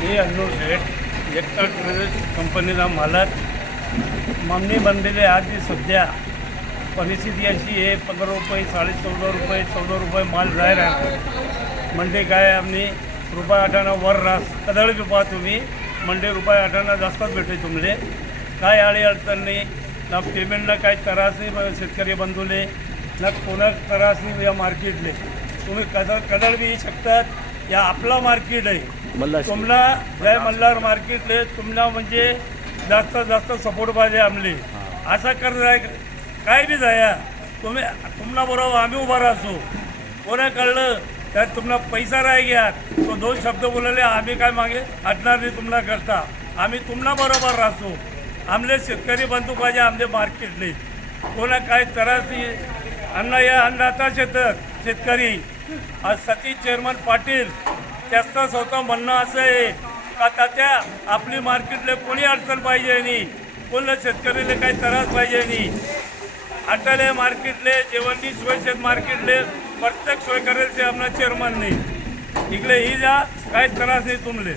मी अल्लू शेठ एकता traders कंपनीचा मालक. मागणी बनलेले आज सध्या. परिस्थिती अशी आहे पंधरा रुपये साडे चौदा रुपये चौदा रुपये माल जाय राहणार म्हणजे काय आम्ही रुपये आठाना वर रास कदळ बी पहा तुम्ही. म्हणजे रुपये आठाना जास्तच भेटे तुमले काय आळी अडचण नाही. ना पेमेंटला काही त्रास नाही शेतकरी बंधूले. ना कोणा त्रास नाही या मार्केटले तुम्ही कदळ कदळ बी येऊ शकतात. या आपला मार्केट आहे. तुम्हाला जय मल्हार मार्केटले तुम्हाला म्हणजे जास्त जास्त सपोर्ट पाहिजे आमले. असं कर जाय काय बी जाया. तुम्ही तुम्हाला बरोबर आम्ही उभा राहतो. कोणा कळलं तर तुम्हाला पैसा राह घ्या. तो दोन शब्द बोलले आम्ही काय मागे हटणार नाही तुम्हाला करता. आम्ही तुम्हाला बरोबर राहतो. आमले शेतकरी बंधू पाहिजे आमले मार्केटले कोणा काय त्रास नाही अन्न या अन्नदाता शेतक शेतकरी. आज सतीश चेअरमन पाटील त्याचं स्वतः म्हणणं असं आहे का तात्या आपली मार्केटले कोणी अडचण पाहिजे नाही कोणला शेतकरीला काही त्रास पाहिजे नाही अटले मार्केटले जेवणनी सोय शेत मार्केटले प्रत्येक सोय करेल ते आपला चेअरमननी. इकडे ही जा काही त्रास नाही तुमले.